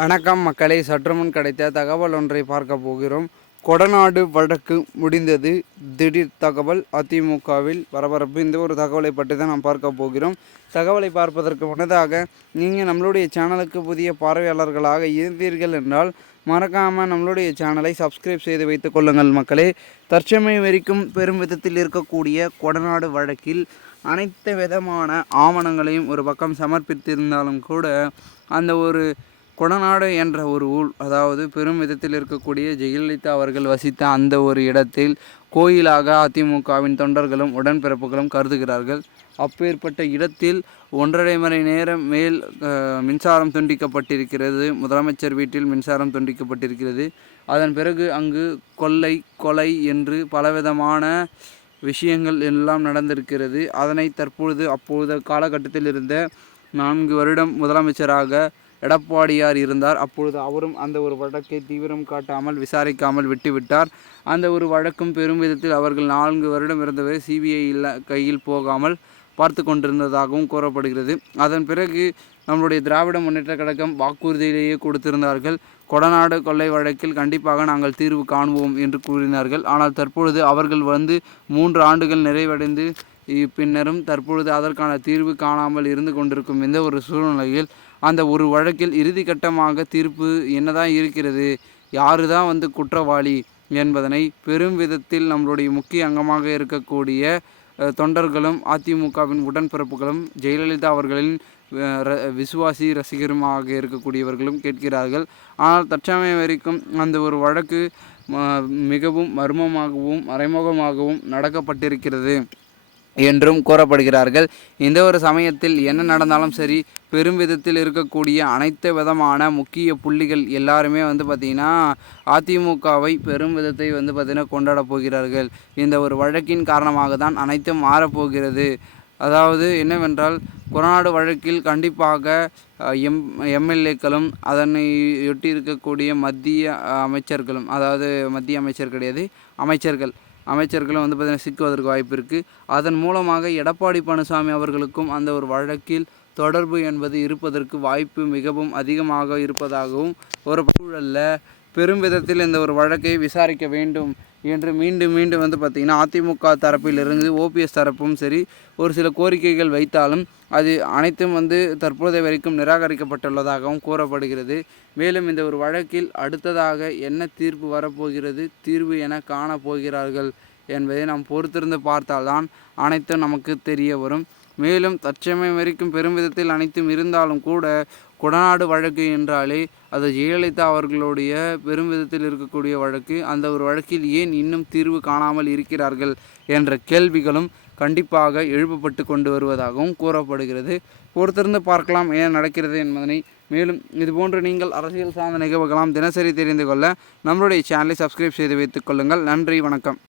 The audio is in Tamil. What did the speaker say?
வணக்கம் மக்களை, சற்றுமுன் கிடைத்த தகவல் ஒன்றை பார்க்க போகிறோம். கொடநாடு வழக்கு முடிந்தது. திடீர் தகவல், அதிமுகவில் பரபரப்பு. இந்த ஒரு தகவலை பற்றி தான் நாம் பார்க்க போகிறோம். தகவலை பார்ப்பதற்கு முன்னதாக நீங்கள் நம்மளுடைய சேனலுக்கு புதிய பார்வையாளர்களாக இருந்தீர்கள் என்றால் மறக்காமல் நம்மளுடைய சேனலை சப்ஸ்கிரைப் செய்து வைத்துக் கொள்ளுங்கள் மக்களே. தற்சமயம் வரைக்கும் பெரும் விதத்தில் இருக்கக்கூடிய கொடநாடு வழக்கில் அனைத்து விதமான ஆவணங்களையும் ஒரு பக்கம் சமர்ப்பித்திருந்தாலும் கூட அந்த ஒரு கொடநாடு என்ற ஒரு ஊர், அதாவது பெரும் விதத்தில் இருக்கக்கூடிய ஜெயலலிதா அவர்கள் வசித்த அந்த ஒரு இடத்தில் கோயிலாக அதிமுகவின் தொண்டர்களும் உடன்பிறப்புகளும் கருதுகிறார்கள். அப்பேற்பட்ட இடத்தில் 1.5 மணி நேரம் மேல் மின்சாரம் துண்டிக்கப்பட்டிருக்கிறது. முதலமைச்சர் வீட்டில் மின்சாரம் துண்டிக்கப்பட்டிருக்கிறது. அதன் பிறகு அங்கு கொலை என்று பலவிதமான விஷயங்கள் எல்லாம் நடந்திருக்கிறது. அதனை அப்பொழுது காலகட்டத்தில் இருந்த 4 வருடம் முதலமைச்சராக எடப்பாடியார் இருந்தார். அப்பொழுது அவரும் அந்த ஒரு வழக்கை தீவிரம் காட்டாமல் விசாரிக்காமல் விட்டுவிட்டார். அந்த ஒரு வழக்கும் பெரும் விதத்தில் அவர்கள் 4 வருடம் இருந்தவரை சிபிஐ கையில் போகாமல் பார்த்து கொண்டிருந்ததாகவும் கூறப்படுகிறது. அதன் பிறகு நம்மளுடைய திராவிட முன்னேற்ற கழகம் வாக்குறுதியிலேயே கொடுத்திருந்தார்கள். கொடநாடு கொள்ளை வழக்கில் கண்டிப்பாக நாங்கள் தீர்வு காணுவோம் என்று கூறினார்கள். ஆனால் தற்பொழுது அவர்கள் 3 ஆண்டுகள் நிறைவடைந்து பின்னரும் தற்பொழுது அதற்கான தீர்வு காணாமல் இருந்து கொண்டிருக்கும் இந்த ஒரு சூழ்நிலையில் அந்த ஒரு வழக்கில் இறுதி கட்டமாக தீர்ப்பு என்னதான் இருக்கிறது, யாரு தான் குற்றவாளி என்பதனை பெரும் விதத்தில் நம்மளுடைய முக்கிய அங்கமாக இருக்கக்கூடிய தொண்டர்களும் அதிமுகவின் உடன்பிறப்புகளும் ஜெயலலிதா அவர்களின் விசுவாசி ரசிகருமாக இருக்கக்கூடியவர்களும் கேட்கிறார்கள். ஆனால் தற்சமயம் வரைக்கும் அந்த ஒரு வழக்கு மிகவும் மர்மமாகவும் மறைமுகமாகவும் நடக்கப்பட்டிருக்கிறது என்றும் கூறப்படுகிறார்கள். இந்த ஒரு சமயத்தில் என்ன நடந்தாலும் சரி, பெரும் விதத்தில் இருக்கக்கூடிய அனைத்து விதமான முக்கிய புள்ளிகள் எல்லாருமே பார்த்திங்கன்னா அதிமுகவை பெரும் விதத்தை பார்த்திங்கன்னா கொண்டாட போகிறார்கள். இந்த ஒரு வழக்கின் காரணமாக தான் அனைத்தும் மாறப்போகிறது. அதாவது என்னவென்றால், கொடநாடு வழக்கில் கண்டிப்பாக எம்எல்ஏக்களும் அதனையொட்டி இருக்கக்கூடிய மத்திய அமைச்சர்களும், அதாவது மத்திய அமைச்சர் கிடையாது, அமைச்சர்களும் பார்த்திங்கன்னா சிக்குவதற்கு வாய்ப்பு இருக்குது. அதன் மூலமாக எடப்பாடி பழனிசாமி அவர்களுக்கும் அந்த ஒரு வழக்கில் தொடர்பு என்பது இருப்பதற்கு வாய்ப்பு மிகவும் அதிகமாக இருப்பதாகவும் ஒரு சூழலில் பெரும் விதத்தில் இந்த ஒரு வழக்கை விசாரிக்க வேண்டும் என்று மீண்டும் பார்த்திங்கன்னா அதிமுக தரப்பிலிருந்து ஓபிஎஸ் தரப்பும் சரி ஒரு சில கோரிக்கைகள் வைத்தாலும் அது அனைத்தும் தற்போதைய வரைக்கும் நிராகரிக்கப்பட்டுள்ளதாகவும் கூறப்படுகிறது. மேலும் இந்த ஒரு வழக்கில் அடுத்ததாக என்ன தீர்ப்பு வரப்போகிறது, தீர்வு என காணப்போகிறார்கள் என்பதை நாம் பொறுத்திருந்து பார்த்தால்தான் அனைத்தும் நமக்கு தெரிய வரும். மேலும் தற்சமயம் வரைக்கும் பெரும் விதத்தில் அனைத்தும் இருந்தாலும் கூட கொடநாடு வழக்கு என்றாலே அது ஜெயலலிதா அவர்களுடைய பெரும் விதத்தில் இருக்கக்கூடிய வழக்கு. அந்த ஒரு வழக்கில் ஏன் இன்னும் தீர்வு காணாமல் இருக்கிறார்கள் என்ற கேள்விகளும் கண்டிப்பாக எழுப்பப்பட்டு கொண்டு வருவதாகவும் கூறப்படுகிறது. பொறுத்திருந்து பார்க்கலாம் என்ன நடக்கிறது என்பதனை. மேலும் இதுபோன்று நீங்கள் அரசியல் சார்ந்த நிகழ்வுகளாம் தினசரி தெரிந்து கொள்ள நம்மளுடைய சேனலை சப்ஸ்கிரைப் செய்து வைத்துக் கொள்ளுங்கள். நன்றி, வணக்கம்.